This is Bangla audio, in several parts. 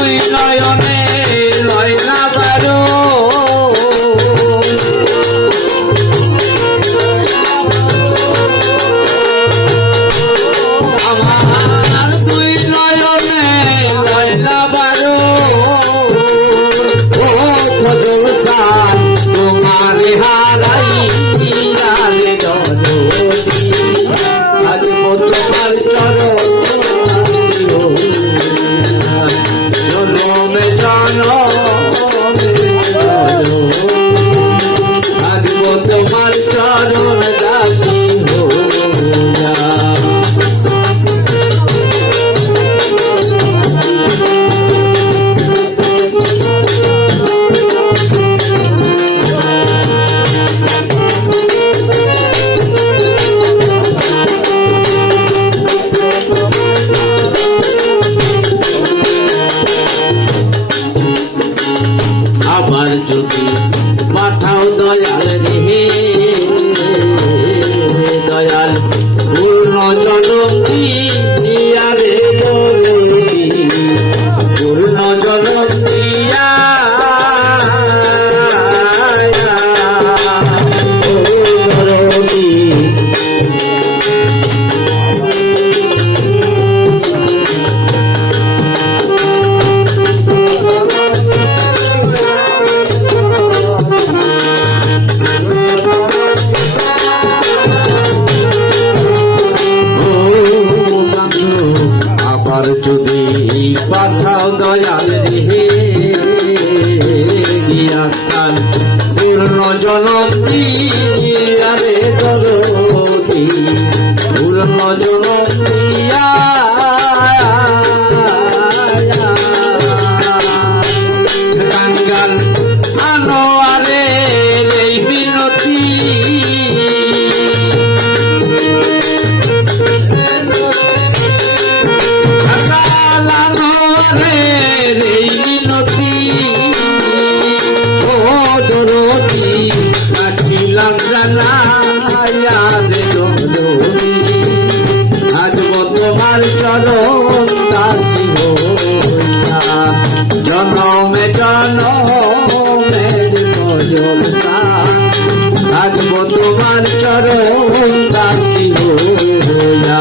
দুই নয়নে লয় না বারো আমার দুই নয়নে লয় না বারো ও ফজল সান তোমার হারাই আরে দরদি আজ তোমার চরণ তোমার চরণ দাসী হইয়া আবার যদি পাঠাও দয়াল রে দয়াল পূর্ণ জনম দিয়া রে পূর্ণ জনম দিয়া যদি পাঠাও দয়াল রে গিয়াখান পূর্ণ জনম দিয়া রে দরদি পূর্ণ জনম দিয়া গান আনোয়ারে এই বিনতি তোমার চরণ দাসী হইয়া জনমে জনমের ফজল সান থাকব তোমার চরণ দাসী হইয়া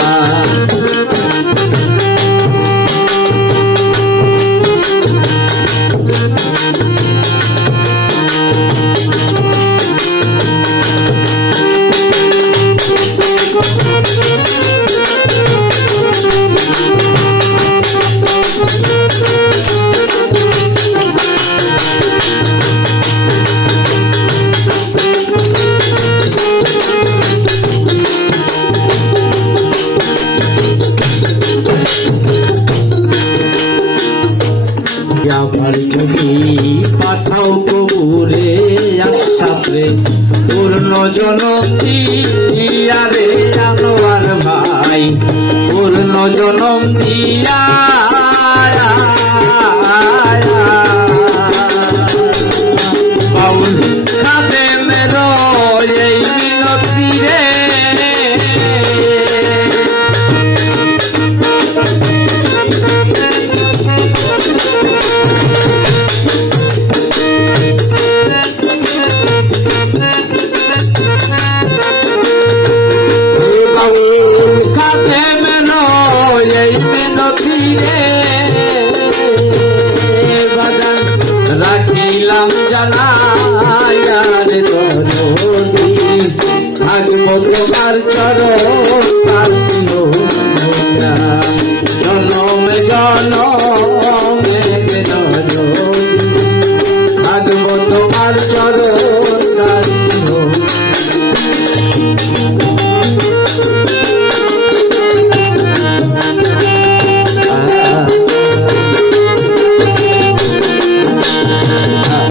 আমার যদি পাঠাও কবুরে একসাথে পূর্ণ জনম দিয়া রে আনোয়ার ভাই পূর্ণ জনম দিয়া বাউল খাদেমের এই মিনতি রে রাখিলাম জানায়া রে দরদি থাকব তোমার চরণ দাসী হইয়া জনমে জনম